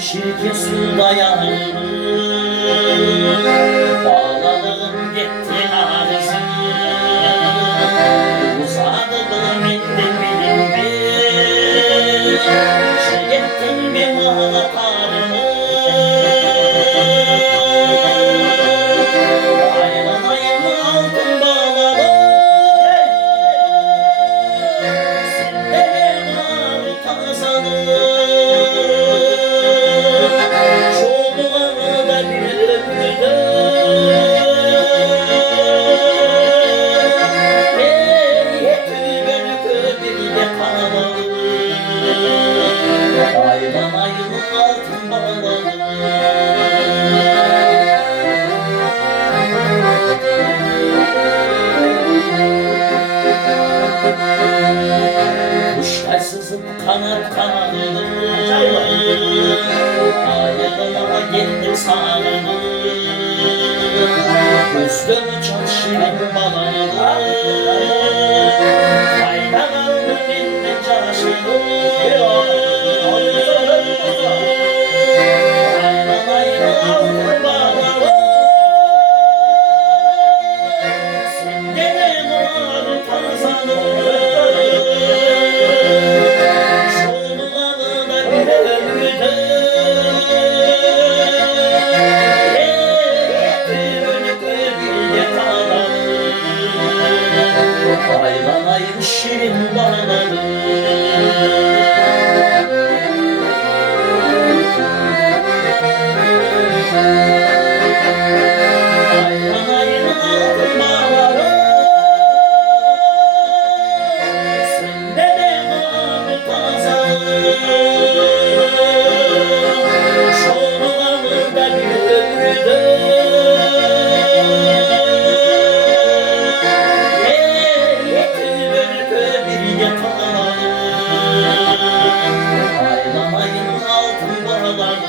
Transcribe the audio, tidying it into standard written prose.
Şirke suda yanır, bağlalım gitti arızı. Uzadım indim bilim şirketin bir mağlatarını. Aylanayım altın bağlalı, senden ağrı tazalı. Kuşlar sızıp kanat kanadı, ayağına geldim sarılı. Gözlüm uçan şirin balalı, kaynağımın inme caşılı. Aylanayım altın bağlalı, senden ağrı tazalı. Aylanayım şirin bağlalı. Aylanayım altın bağlalı, senden ağrı tazalı. Şonulanında bir ömrüdür, aylanayım altın bağlalı.